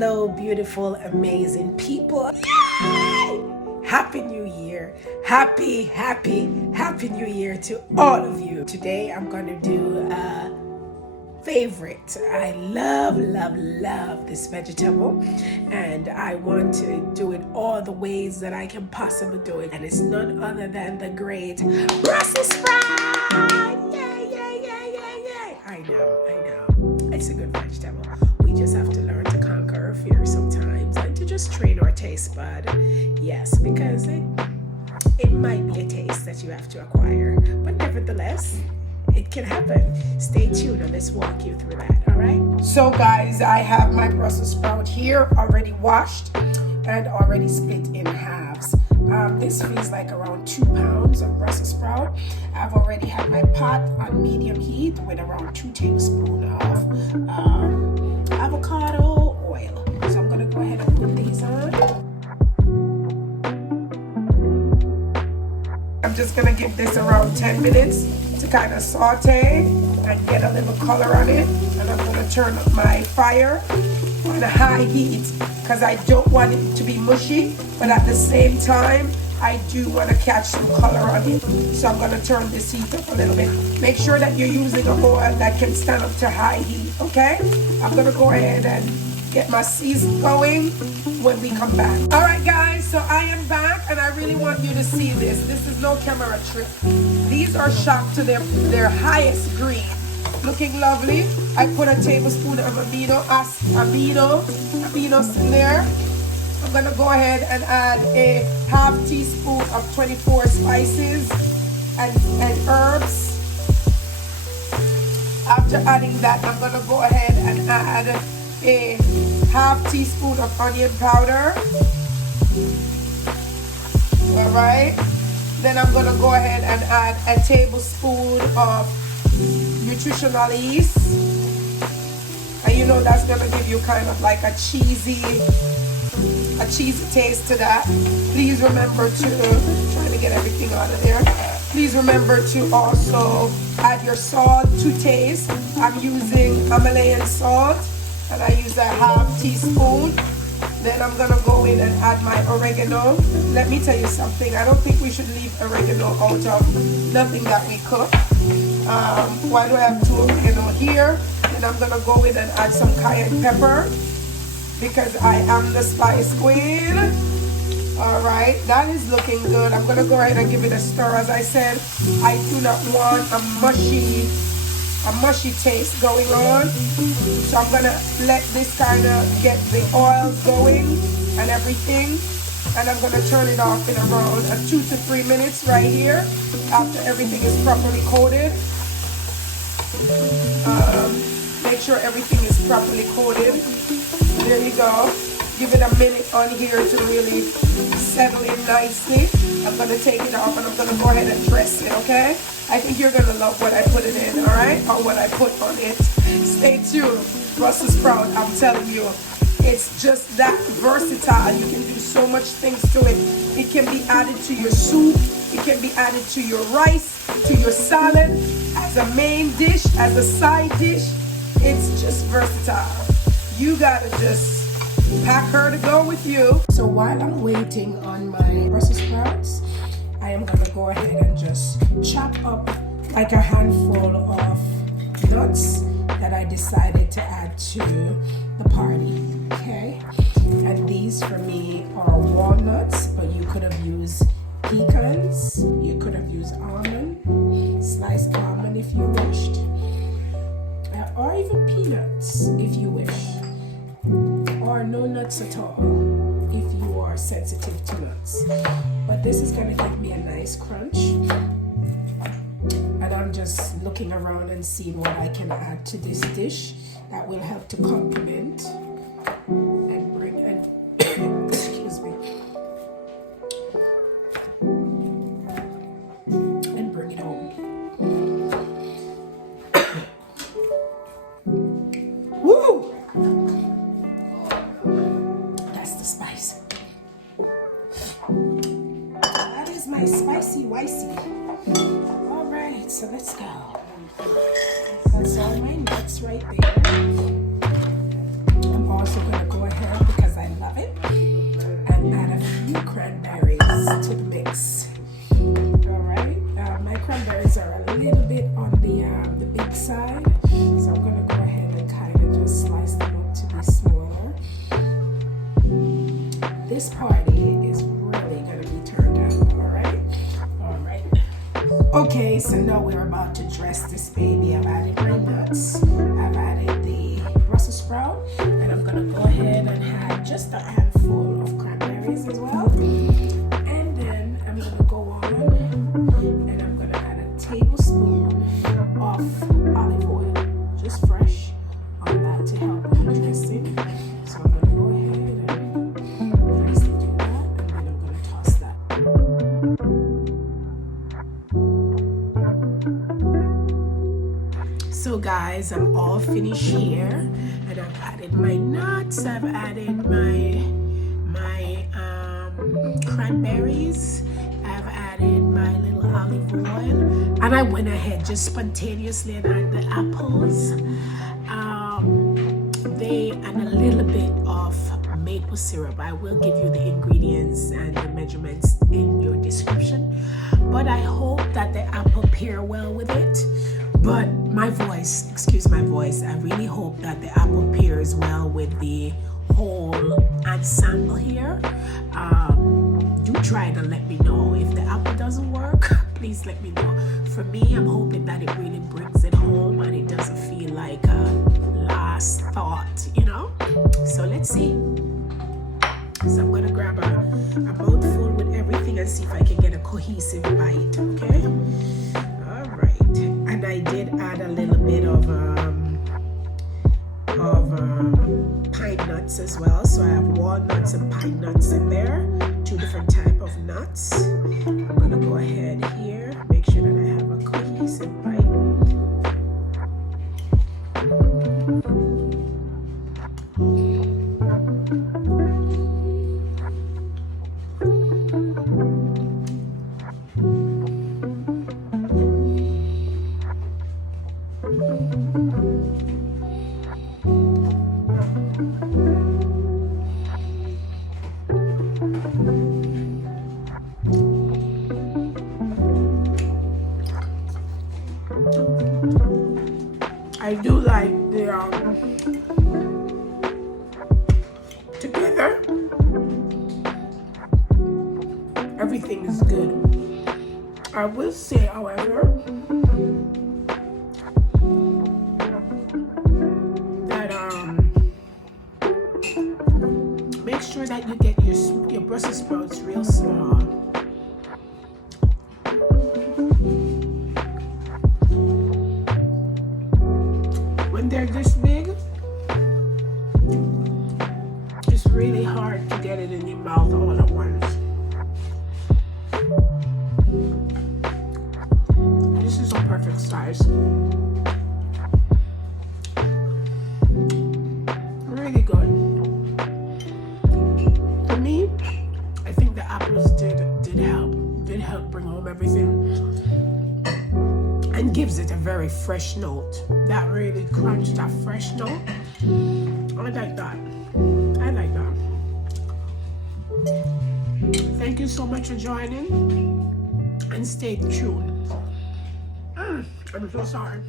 Hello, beautiful, amazing people. Yay! Happy New Year. Happy New Year to all of you. Today I'm going to do a favorite. I love this vegetable, and I want to do it all the ways that I can possibly do it. And it's none other than the great Brussels sprout. Yay. I know. It's a good vegetable. We just have to learn to conquer our fear sometimes and to just train our taste bud. Yes, because it might be a taste that you have to acquire, but nevertheless, it can happen. Stay tuned and let's walk you through that, all right? So guys, I have my Brussels sprout here already washed and already split in halves. This feels like around 2 pounds of Brussels sprout. I've already had my pot on medium heat with around 2 tablespoons of avocado oil. So I'm gonna go ahead and put these on. I'm just gonna give this around 10 minutes to kind of saute and get a little color on it. And I'm gonna turn up my fire on a high heat because I don't want it to be mushy, but at the same time I do want to catch some color on it. So I'm going to turn this heat up a little bit. Make sure that you're using an oil that can stand up to high heat, okay? I'm going to go ahead and get my season going when we come back. All right, guys, so I am back, and I really want you to see this. This is no camera trick. These are chopped to their highest green. Looking lovely. I put a tablespoon of aminos in there. I'm gonna go ahead and add a half teaspoon of 24 spices and herbs. After adding that, I'm gonna go ahead and add a half teaspoon of onion powder. All right. Then I'm gonna go ahead and add a tablespoon of Nutritional yeast, and you know that's gonna give you kind of like a cheesy taste to that. Please remember to trying to get everything out of there. Please remember to also add your salt to taste. I'm using Himalayan salt, and I use a half teaspoon. Then I'm gonna go in and add my oregano. Let me tell you something. I don't think we should leave oregano out of nothing that we cook. Why do I have 2 oregano here? Then I'm gonna go in and add some cayenne pepper because I am the spice queen. All right, that is looking good. I'm gonna go ahead and give it a stir. As I said, I do not want a mushy taste going on. So I'm gonna let this kind of get the oil going and everything. And I'm gonna turn it off in around 2 to 3 minutes right here after everything is properly coated. Make sure everything is properly coated. There you go. Give it a minute on here to really settle in nicely. I'm gonna take it off and I'm gonna go ahead and dress it, okay? I think you're gonna love what I put it in, all right? Or what I put on it. Stay tuned. Brussels sprout, I'm telling you, it's just that versatile. You can do so much things to it. It can be added to your soup. It can be added to your rice, to your salad, as a main dish, as a side dish. It's just versatile. You gotta just pack her to go with you. So while I'm waiting on my Brussels sprouts, I am gonna go ahead and just chop up like a handful of nuts that I decided to add to the party, okay? And these for me are walnuts, but you could have used pecans, you could have used almond, sliced almond if you wished, or even peanuts if you wish, or no nuts at all if you are sensitive to nuts. But this is going to give me a nice crunch, and I'm just looking around and seeing what I can add to this dish that will help to complement and bring and excuse me, and bring it home. Woo! That's the spice. That is my spicy wicey. All right, so let's go. That's all my nuts right there. I'm also going to go ahead this party is really gonna be turned out. All right. Okay, so now we're about to dress this baby. I've added my nuts. I've added the Brussels sprout, and I'm gonna go ahead and add just a handful of cranberries as well. And then I'm gonna go on and I'm gonna add a tablespoon of olive oil, just fresh, on that to help with the dressing. So I'm gonna go ahead and nicely do that, and then I'm gonna toss that. So guys, I'm all finished here, and I've added my nuts, I've added my cranberries, I've added my little olive oil, and I went ahead just spontaneously and added the apples, and a little bit of maple syrup. I will give you the ingredients and the measurements in your description, but I hope that the apple pair well with it. But my voice, excuse my voice, I really hope that the apple pairs well with the whole ensemble here. Do try it and let me know. If the apple doesn't work, please let me know. For me, I'm hoping that it really brings it home and it doesn't feel like a last thought, you know? So let's see. So I'm gonna grab a mouthful with everything and see if I can get a cohesive bite, okay? All right. And I did add a little bit of pine nuts as well. So I have walnuts and pine nuts in there, 2 different type of nuts. I'm gonna go ahead here, make sure that I have a cohesive bite. I do like the together. Everything is good. I will say, however, that make sure that you get your Brussels sprouts real small. When they're this big, it's really hard to get it in your mouth all at once. This is a perfect size. Really good. For me, I think the apples did help bring home everything. And gives it a very fresh note. That really crunch, that fresh note. I like that. I like that. Thank you so much for joining. And stay tuned. I'm so sorry.